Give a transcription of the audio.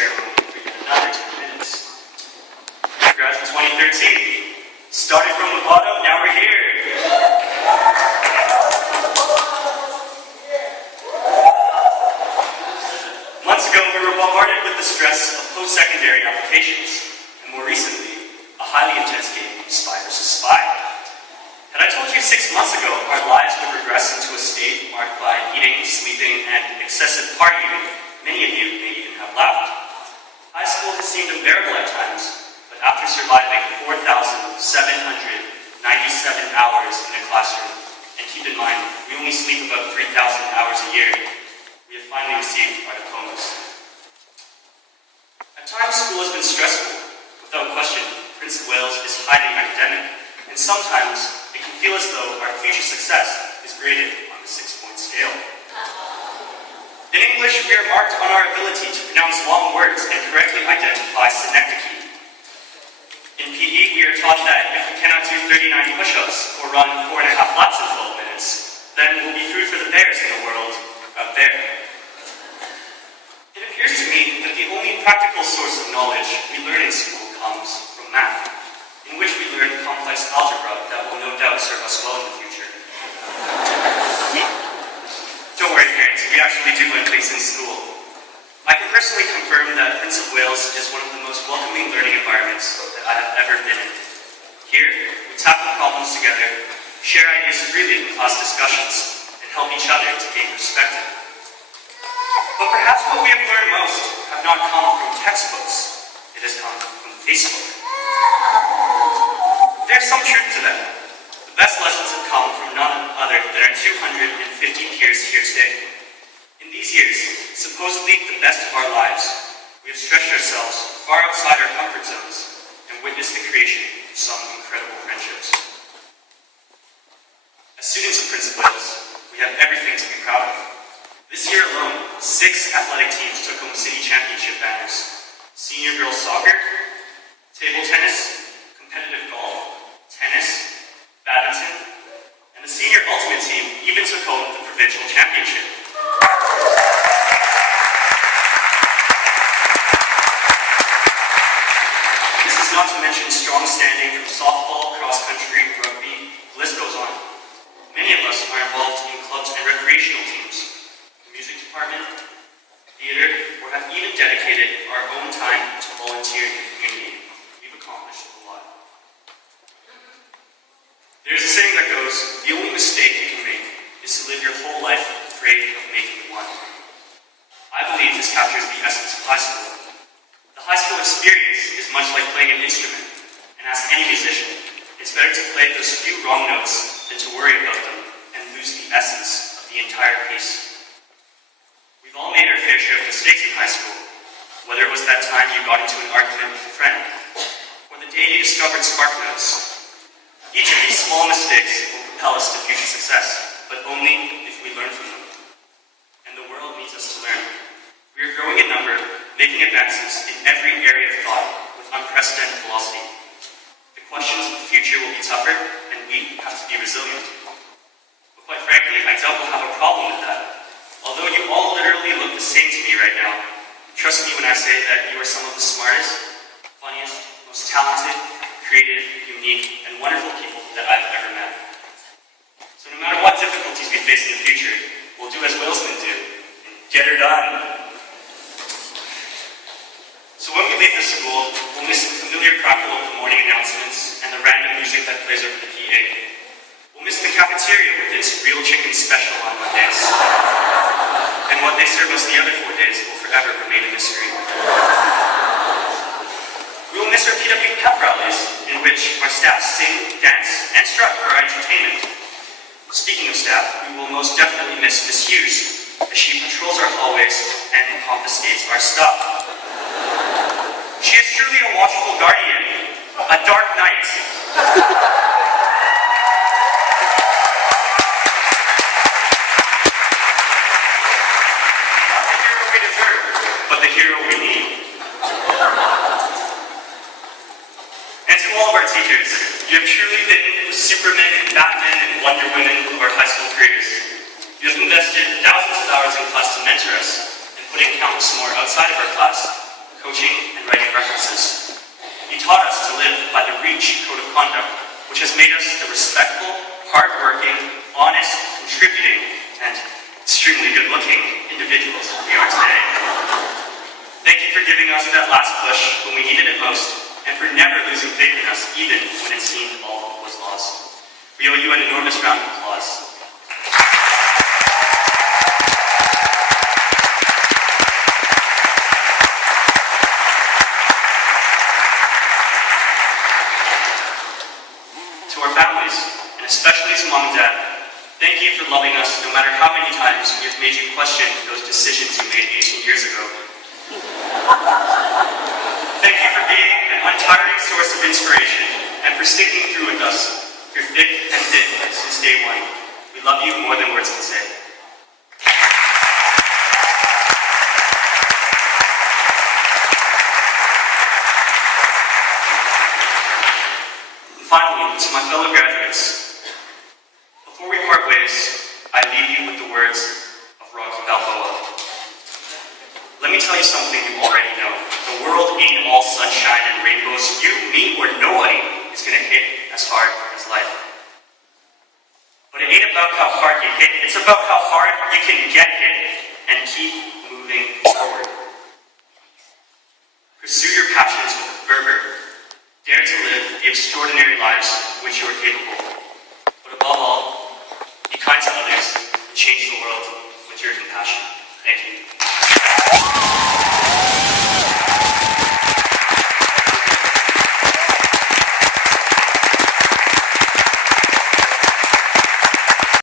ceremony for yet another 2 minutes. Congrats in 2013. Started from the bottom, now we're here. Months ago, we were bombarded with the stress of post-secondary applications, and more recently, a highly intense game of spy versus spy. Had I told you 6 months ago our lives would regress into a state marked by eating, sleeping, and excessive partying, many of you may even have laughed. High school has seemed unbearable at times, but after surviving 4,797 hours in a classroom, and keep in mind, we only sleep about 3,000 hours a year, we have finally received our diplomas. At times, school has been stressful. Without question, Prince of Wales is highly academic, and sometimes it can feel as though our future success is graded on the 6-point scale. In English, we are marked on our ability to pronounce long words and correctly identify synecdoche. In PE, we are taught that if we cannot do 39 push-ups or run 4.5 laps in 12 minutes, then we'll be food for the bears in the world out there. It appears to me that the only practical source of knowledge we learn in school comes from math, in which we learn complex algebra that will no doubt serve us well in the future. Don't worry, parents, we actually do learn things in school. I can personally confirm that Prince of Wales is one of the most welcoming learning environments that I have ever been in. Here, we tackle problems together, share ideas freely in class discussions, and help each other to gain perspective. But perhaps what we have learned most have not come from textbooks, it has come from Facebook. There's some truth to that. The best lessons have come from none other than our 250 peers here today. In these years, supposedly the best of our lives, we have stretched ourselves far outside our comfort zones and witnessed the creation of some incredible friendships. As students of Prince of Wales, we have everything to be proud of. This year alone, 6 athletic teams took home city championship banners. Senior girls soccer, table tennis, competitive golf, tennis, badminton, and the senior ultimate team even took home the provincial championship. This is not to mention strong standing from softball, cross-country, rugby, the list goes on. Many of us are involved in clubs and recreational teams, the music department, theater, or have even dedicated our own time to volunteer in the community. We've accomplished a lot. There's a saying that goes, the only mistake you can make is to live your whole life afraid of making one. I believe this captures the essence of high school. The high school experience is much like playing an instrument, and ask any musician, it's better to play those few wrong notes than to worry about them and lose the essence of the entire piece. We've all made our fair share of mistakes in high school, whether it was that time you got into an argument with a friend, or the day you discovered SparkNotes. Each of these small mistakes will propel us to future success, but only if we learn from them. And the world needs us to learn. We are growing in number, making advances in every area of thought with unprecedented velocity. The questions of the future will be tougher, and we have to be resilient. But quite frankly, I doubt we'll have a problem with that. Although you all literally look the same to me right now, trust me when I say that you are some of the smartest, funniest, most talented, creative, unique, and wonderful people that I've ever met. So no matter what difficulties we face in the future, we'll do as Walesmen do, and get her done. So when we leave the school, we'll miss the familiar crackle of the morning announcements and the random music that plays over the PA. We'll miss the cafeteria with its real chicken special on Mondays. And what they serve us the other 4 days will forever remain a mystery. We will miss our PW pep rallies, in which our staff sing, dance, and strut for our entertainment. Speaking of staff, we will most definitely miss Miss Hughes, as she patrols our hallways and confiscates our stuff. She is truly a watchful guardian, a dark knight. The hero we need. And to all of our teachers, you have truly been the Superman and Batman and Wonder Women of our high school careers. You have invested thousands of hours in class to mentor us, and put in countless more outside of our class, made us the respectful, hardworking, honest, contributing, and extremely good-looking individuals we are today. Thank you for giving us that last push when we needed it most, and for never losing faith in us even when it seemed all was lost. We owe you an enormous round of applause. To our families, and especially to Mom and Dad, thank you for loving us no matter how many times we have made you question those decisions you made 18 years ago. Thank you for being an untiring source of inspiration and for sticking through with us through thick and thin since day one. We love you more than words can say. And finally, to my fellow graduates, before we part ways, I leave you with the words of Rocky Balboa. Let me tell you something you already know. The world ain't all sunshine and rainbows. You, me, or nobody is going to hit as hard as life. But it ain't about how hard you hit. It's about how hard you can get hit and keep moving forward. Pursue your passions with fervor. Dare to live the extraordinary lives of which you are capable. But above all, be kind to others and change the world with your compassion. Thank you.